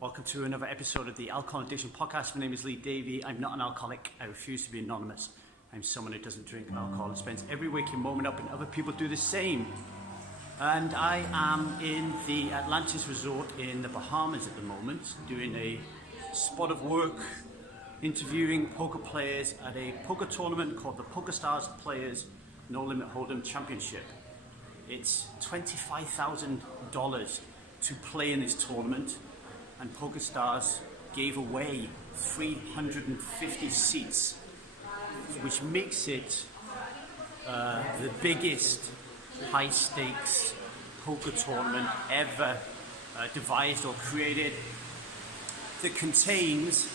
Welcome to another episode of the Alcohol Addiction Podcast. My name is Lee Davey. I'm not an alcoholic. I refuse to be anonymous. I'm someone who doesn't drink alcohol and spends every waking moment helping other people do the same. And I am in the Atlantis Resort in the Bahamas at the moment, doing a spot of work, interviewing poker players at a poker tournament called the PokerStars Players No Limit Hold'em Championship. It's $25,000 to play in this tournament, and PokerStars gave away 350 seats, which makes it the biggest high-stakes poker tournament ever devised or created, that contains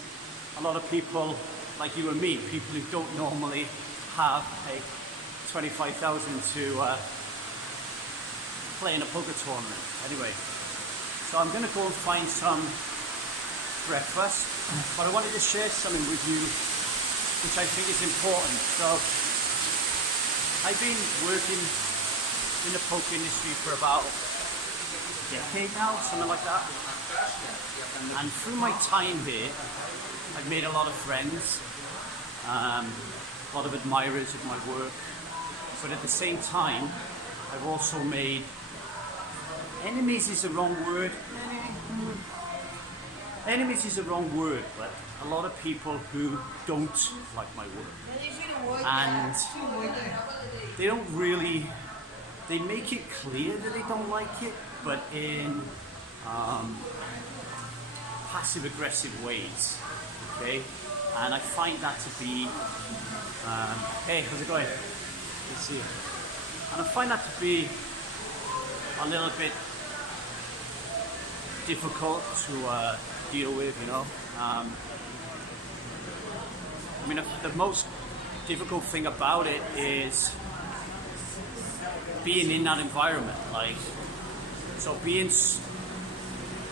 a lot of people like you and me, people who don't normally have a $25,000 to play in a poker tournament. Anyway, so I'm going to go and find some breakfast, but I wanted to share something with you which I think is important. So I've been working in the poker industry for about a decade now, something like that. And through my time here, I've made a lot of friends, a lot of admirers of my work, but at the same time, I've also made enemies is the wrong word. Enemies is the wrong word, but a lot of people who don't like my work. And they don't really, they make it clear that they don't like it, but in passive aggressive ways, okay? And I find that to be, hey, how's it going? Good to see you. And I find that to be a little bit difficult to deal with, you know. I mean, the most difficult thing about it is being in that environment. Like, so being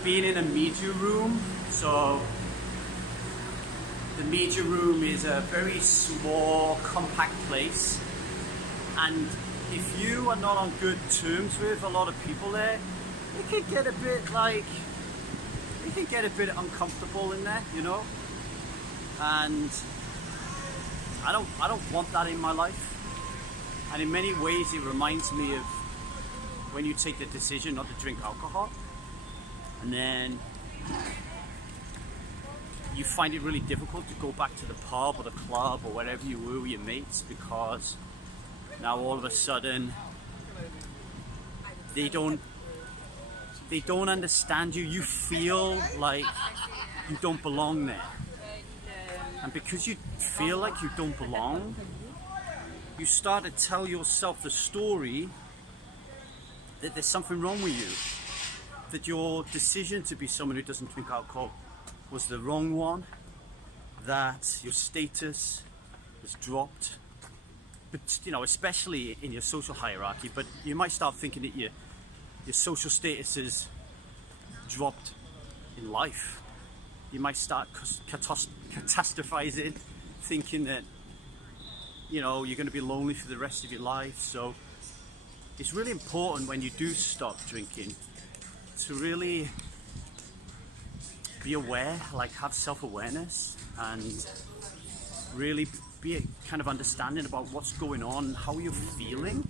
in a media room. So the media room is a very small, compact place, and if you are not on good terms with a lot of people there, it can get a bit uncomfortable in there, you know. And I don't want that in my life. And in many ways, it reminds me of when you take the decision not to drink alcohol, and then you find it really difficult to go back to the pub or the club or wherever you were with your mates, because now all of a sudden they don't understand you. You feel like you don't belong there. And because you feel like you don't belong, you start to tell yourself the story that there's something wrong with you, that your decision to be someone who doesn't drink alcohol was the wrong one, that your status has dropped. But, you know, especially in your social hierarchy, but you might start thinking that your social status has dropped in life. You might start catastrophizing, thinking that, you know, you're going to be lonely for the rest of your life. So it's really important when you do stop drinking to really be aware, like have self-awareness, and really be kind of understanding about what's going on, how you're feeling,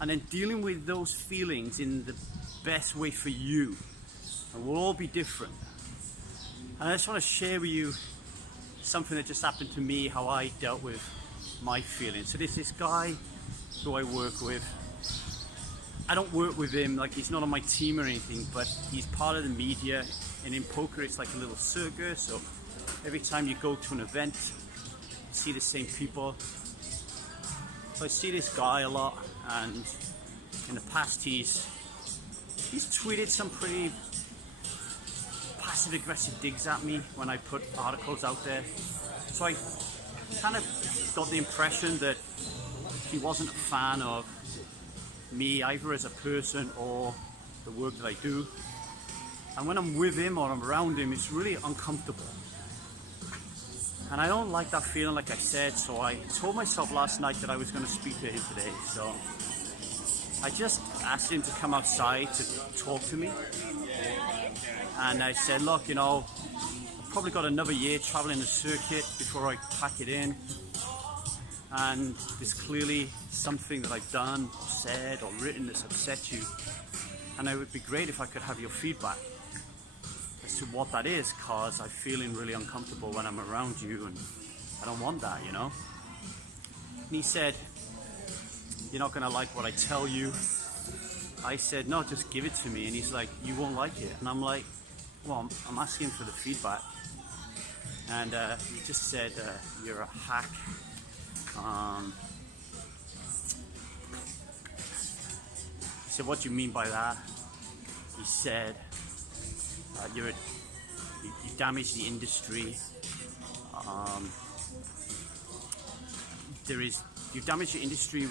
and then dealing with those feelings in the best way for you. And we'll all be different. And I just want to share with you something that just happened to me, how I dealt with my feelings. So there's this guy who I work with. I don't work with him, like he's not on my team or anything, but he's part of the media, and in poker it's like a little circus. So every time you go to an event, see the same people. So I see this guy a lot, and in the past he's tweeted some pretty passive aggressive digs at me when I put articles out there. So I kind of got the impression that he wasn't a fan of me either as a person or the work that I do. And when I'm with him or I'm around him, it's really uncomfortable. And I don't like that feeling, like I said, so I told myself last night that I was going to speak to him today. So I just asked him to come outside to talk to me. And I said, look, you know, I've probably got another year traveling the circuit before I pack it in. And there's clearly something that I've done, or said, or written that's upset you. And it would be great if I could have your feedback as to what that is, because I'm feeling really uncomfortable when I'm around you, and I don't want that, you know. And he said, you're not gonna like what I tell you. I said, no, just give it to me. And he's like, you won't like it. And I'm like, well, I'm asking for the feedback. And he just said, you're a hack. He said, what do you mean by that? He said, you damage the industry. You damage the industry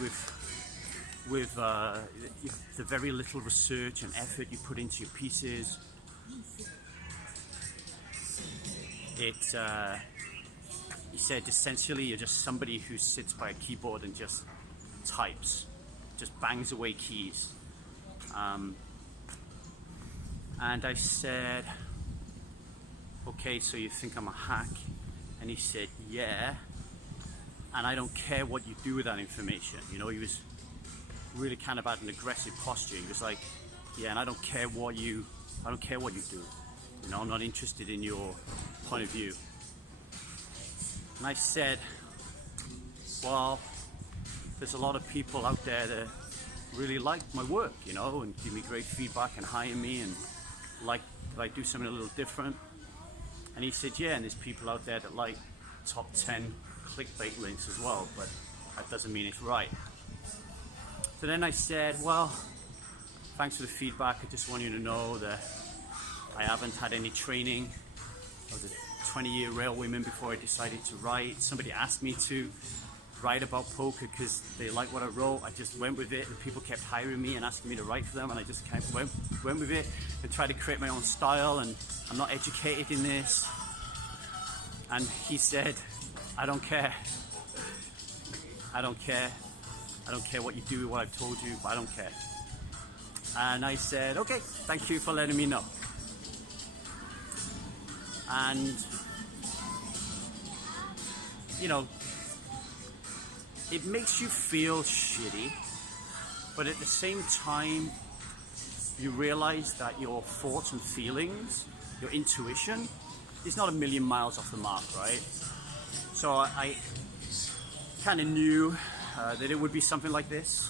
with the very little research and effort you put into your pieces. He said, essentially, you're just somebody who sits by a keyboard and just types, just bangs away keys. And I said, okay, so you think I'm a hack? And he said, yeah. And I don't care what you do with that information. You know, he was really kind of at an aggressive posture. He was like, yeah, and I don't care what you do. You know, I'm not interested in your point of view. And I said, well, there's a lot of people out there that really like my work, you know, and give me great feedback and hire me and like that I do something a little different. And he said, yeah, and there's people out there that like top 10 clickbait links as well, but that doesn't mean it's right. So then I said, well, thanks for the feedback. I just want you to know that I haven't had any training. I was a 20-year railwayman before I decided to write. Somebody asked me to write about poker because they liked what I wrote. I just went with it, and people kept hiring me and asking me to write for them, and I just kind of went with it and tried to create my own style, and I'm not educated in this. And he said, I don't care. I don't care. I don't care what you do with what I've told you, but I don't care. And I said, okay, thank you for letting me know. And, you know, it makes you feel shitty, but at the same time, you realize that your thoughts and feelings, your intuition, is not a million miles off the mark, right? So I kind of knew that it would be something like this.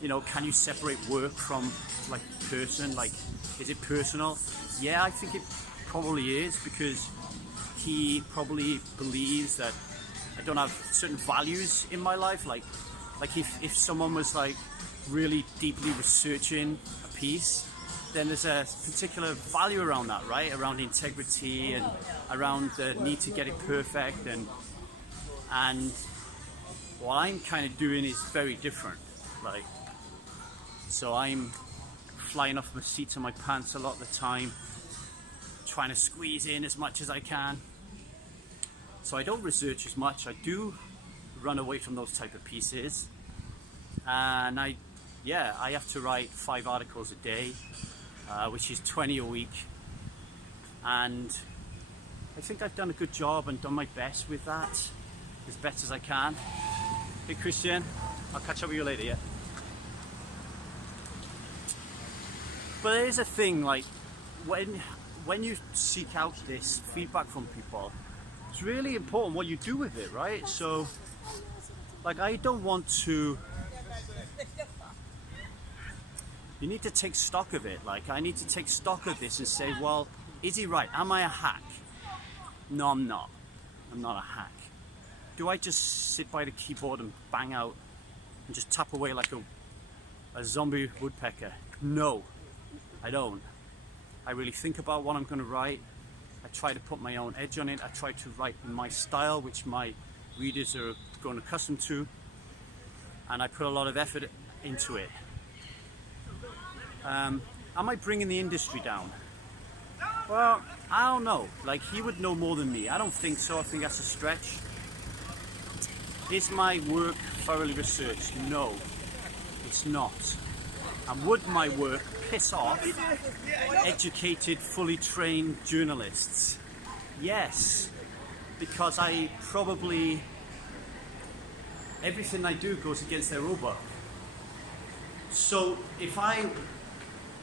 You know, can you separate work from like person? Like, is it personal? Yeah, I think it probably is, because he probably believes that I don't have certain values in my life. Like if someone was like really deeply researching a piece, then there's a particular value around that, right? Around integrity and around the need to get it perfect, and what I'm kind of doing is very different. Like, so I'm flying off my seats and my pants a lot of the time, trying to squeeze in as much as I can. So I don't research as much. I do run away from those type of pieces, and I have to write 5 articles a day, which is 20 a week, and I think I've done a good job and done my best with that, as best as I can. Hey Christian, I'll catch up with you later, yeah? But there's a thing, like, when you seek out this feedback from people, it's really important what you do with it, right? So, like, I don't want to... You need to take stock of it. Like, I need to take stock of this and say, well, is he right? Am I a hack? No, I'm not. I'm not a hack. Do I just sit by the keyboard and bang out and just tap away like a zombie woodpecker? No, I don't. I really think about what I'm going to write. I try to put my own edge on it. I try to write in my style, which my readers are grown accustomed to, and I put a lot of effort into it. Am I bringing the industry down? Well, I don't know. Like, he would know more than me. I don't think so. I think that's a stretch. Is my work thoroughly researched? No, it's not. And would my work piss off educated, fully trained journalists? Yes, because everything I do goes against their rulebook. So if I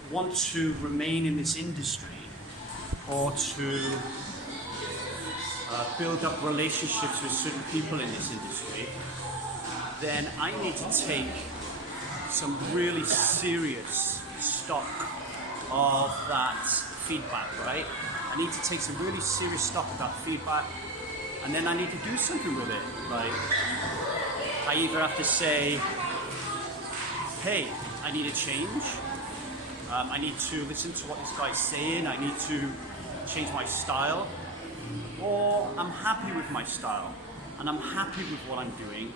want to remain in this industry, or to build up relationships with certain people in this industry, then I need to take some really serious stock of that feedback, right? I need to take some really serious stock of that feedback, and then I need to do something with it. Like, I either have to say, hey, I need a change, I need to listen to what this guy's saying, I need to change my style, or I'm happy with my style and I'm happy with what I'm doing,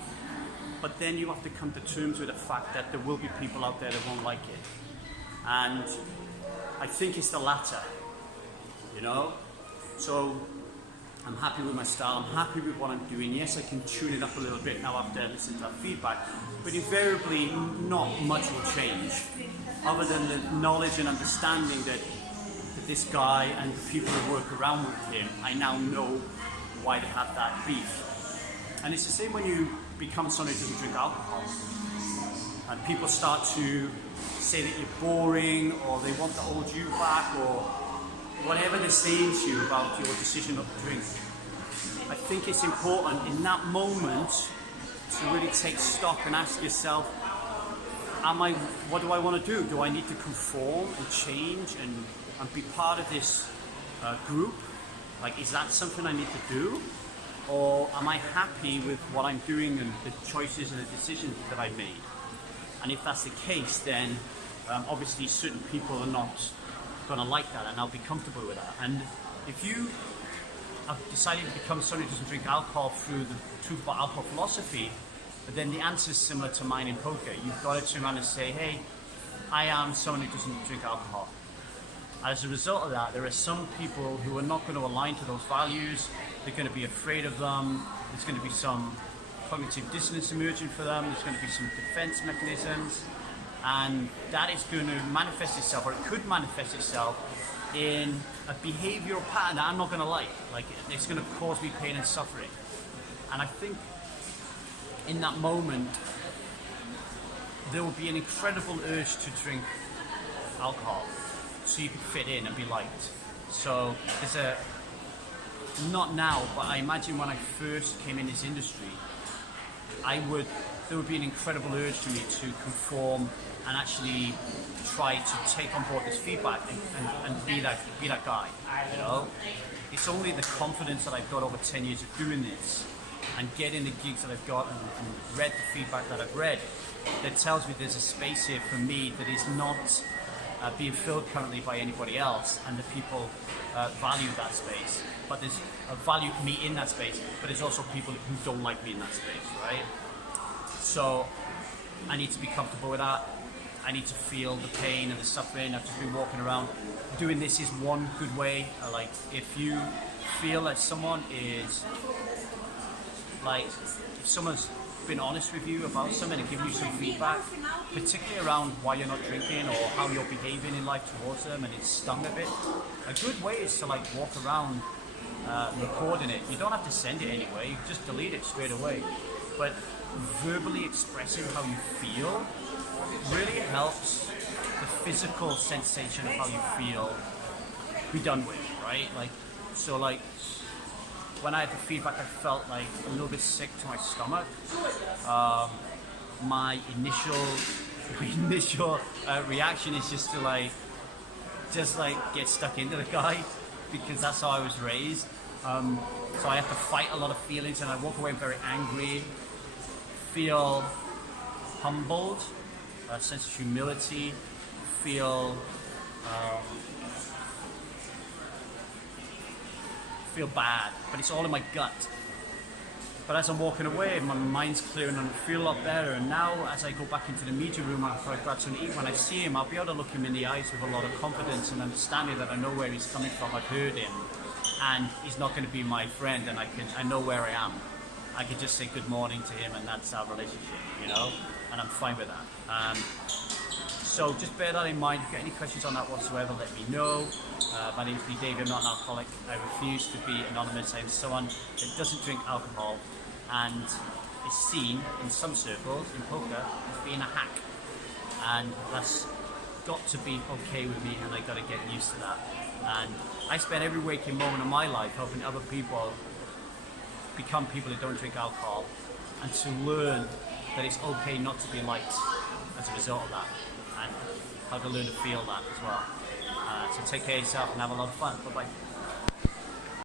but then you have to come to terms with the fact that there will be people out there that won't like it. And I think it's the latter, you know? So I'm happy with my style, I'm happy with what I'm doing. Yes, I can tune it up a little bit now after listening to that feedback, but invariably not much will change, other than the knowledge and understanding that this guy and the people who work around with him, I now know why they have that beef. And it's the same when you become someone who doesn't drink alcohol, and people start to say that you're boring, or they want to hold you back, or whatever they're saying to you about your decision not to drink. I think it's important in that moment to really take stock and ask yourself, what do I want to do? Do I need to conform and change and be part of this group? Like, is that something I need to do? Or am I happy with what I'm doing and the choices and the decisions that I made? And if that's the case, then obviously certain people are not going to like that, and I'll be comfortable with that. And if you have decided to become someone who doesn't drink alcohol through the Truth About Alcohol philosophy, but then the answer is similar to mine in poker. You've got to turn around and say, hey, I am someone who doesn't drink alcohol. As a result of that, there are some people who are not going to align to those values. They're going to be afraid of them. There's going to be some cognitive dissonance emerging for them. There's going to be some defense mechanisms. And that is going to manifest itself, or it could manifest itself, in a behavioral pattern that I'm not going to like. Like, it's going to cause me pain and suffering. And I think in that moment, there will be an incredible urge to drink alcohol so you can fit in and be liked. So there's not now, but I imagine when I first came in this industry, there would be an incredible urge for me to conform and actually try to take on board this feedback and be that guy, you know? It's only the confidence that I've got over 10 years of doing this and getting the gigs that I've got and read the feedback that I've read that tells me there's a space here for me that is not being filled currently by anybody else, and the people value that space. But there's value me in that space, but there's also people who don't like me in that space, right? So I need to be comfortable with that. I need to feel the pain and the suffering. I've just been walking around. Doing this is one good way. Like, if you feel that someone is, like, if someone's been honest with you about something and given you some feedback, particularly around why you're not drinking or how you're behaving in life towards them, and it's stung a bit, a good way is to, like, walk around recording it. You don't have to send it anyway, you just delete it straight away. But verbally expressing how you feel really helps the physical sensation of how you feel be done with, right? Like, so, like, when I had the feedback, I felt like a little bit sick to my stomach. My initial reaction is just to get stuck into the guy, because that's how I was raised. So I have to fight a lot of feelings, and I walk away very angry, feel humbled, a sense of humility, feel bad, but it's all in my gut. But as I'm walking away, my mind's clearing and I feel a lot better. And now, as I go back into the meeting room after I grab something to eat, when I see him, I'll be able to look him in the eyes with a lot of confidence and understanding that I know where he's coming from. I've heard him, and he's not going to be my friend, and I know where I am. I can just say good morning to him, and that's our relationship, you know, and I'm fine with that. So just bear that in mind. If you've got any questions on that whatsoever, let me know. My name's Lee Davey, I'm not an alcoholic. I refuse to be anonymous. I'm someone that doesn't drink alcohol and is seen in some circles in poker as being a hack. And that's got to be okay with me, and I got to get used to that. And I spend every waking moment of my life helping other people become people that don't drink alcohol, and to learn that it's okay not to be liked as a result of that, and how to learn to feel that as well. So take care of yourself and have a lot of fun. Bye bye.